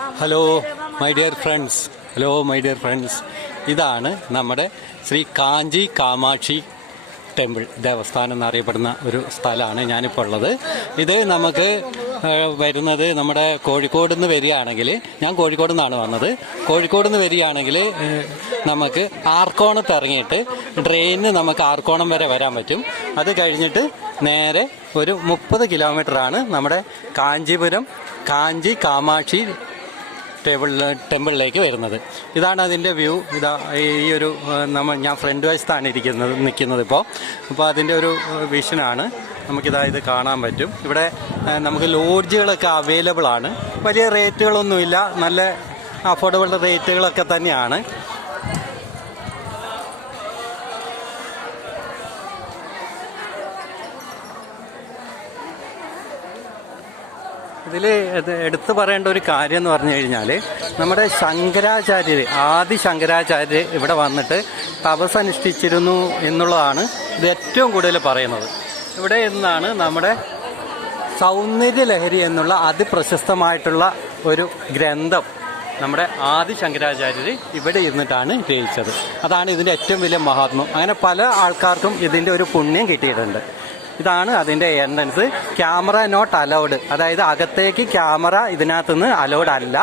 Hello my dear friends ഇതാണ് നമ്മുടെ ശ്രീ കാഞ്ചി Kamakshi temple ദേവസ്ഥാനം എന്നറിയപ്പെടുന്ന ഒരു സ്ഥലമാണ് ഞാനിപ്പോൾ ഉള്ളത്. ഇത് നമുക്ക് വരുന്നത് നമ്മുടെ കോഴിക്കോട് നിന്ന് വരികയാണെങ്കിൽ, ഞാൻ കോഴിക്കോട് നിന്നാണ് വന്നത്. കോഴിക്കോട് നിന്ന് വരികയാണെങ്കിൽ നമുക്ക് ആർക്കോണത്ത് ഇറങ്ങിയിട്ട് ട്രെയിനിന് നമുക്ക് ആർക്കോണം വരെ വരാൻ പറ്റും. അത് കഴിഞ്ഞിട്ട് നേരെ ഒരു 30 കിലോമീറ്ററാണ് നമ്മുടെ കാഞ്ചീപുരം കാഞ്ചി കാമാക്ഷി ടെമ്പിളിലേക്ക് വരുന്നത്. ഇതാണ് അതിൻ്റെ വ്യൂ. ഇതാ ഈ ഒരു ഞാൻ ഫ്രണ്ട് വശത്താണ് നിൽക്കുന്നത് അപ്പോൾ അതിൻ്റെ ഒരു വിഷനാണ്. നമുക്കിതാ ഇത് കാണാൻ പറ്റും. ഇവിടെ നമുക്ക് ലോഡ്ജുകളൊക്കെ അവൈലബിൾ ആണ്. വലിയ റേറ്റുകളൊന്നുമില്ല, നല്ല അഫോർഡബിൾ റേറ്റുകളൊക്കെ തന്നെയാണ്. ഇതിൽ എടുത്തു പറയേണ്ട ഒരു കാര്യം എന്ന് പറഞ്ഞു കഴിഞ്ഞാൽ, നമ്മുടെ ആദി ശങ്കരാചാര്യർ ഇവിടെ വന്നിട്ട് തപസ് അനുഷ്ഠിച്ചിരുന്നു എന്നുള്ളതാണ് ഇത് ഏറ്റവും കൂടുതൽ പറയുന്നത്. ഇവിടെ നിന്നാണ് നമ്മുടെ സൗന്ദര്യലഹരി എന്നുള്ള അതിപ്രശസ്തമായിട്ടുള്ള ഒരു ഗ്രന്ഥം നമ്മുടെ ആദി ശങ്കരാചാര്യർ ഇവിടെ ഇരുന്നിട്ടാണ് രചിച്ചത്. അതാണ് ഇതിൻ്റെ ഏറ്റവും വലിയ മഹാത്മ്യം. അങ്ങനെ പല ആൾക്കാർക്കും ഇതിൻ്റെ ഒരു പുണ്യം കിട്ടിയിട്ടുണ്ട്. ഇതാണ് അതിൻ്റെ എൻട്രൻസ്. ക്യാമറ നോട്ട് അലൗഡ്, അതായത് അകത്തേക്ക് ക്യാമറ ഇതിനകത്തുനിന്ന് അലൗഡ് അല്ല.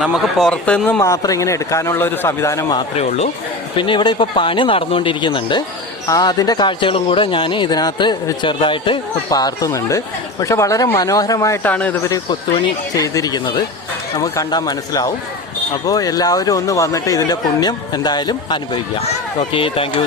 നമുക്ക് പുറത്തുനിന്ന് മാത്രം ഇങ്ങനെ എടുക്കാനുള്ള ഒരു സംവിധാനം മാത്രമേ ഉള്ളൂ. പിന്നെ ഇവിടെ ഇപ്പോൾ പണി നടന്നുകൊണ്ടിരിക്കുന്നുണ്ട്. അതിൻ്റെ കാഴ്ചകളും കൂടെ ഞാൻ ഇതിനകത്ത് ചെറുതായിട്ട് പകർത്തുന്നുണ്ട്. പക്ഷെ വളരെ മനോഹരമായിട്ടാണ് ഇവർ കൊത്തുപണി ചെയ്തിരിക്കുന്നത്, നമുക്ക് കണ്ടാൽ മനസ്സിലാവും. അപ്പോൾ എല്ലാവരും ഒന്ന് വന്നിട്ട് ഇതിൻ്റെ പുണ്യം എന്തായാലും അനുഭവിക്കാം. Okay, thank you.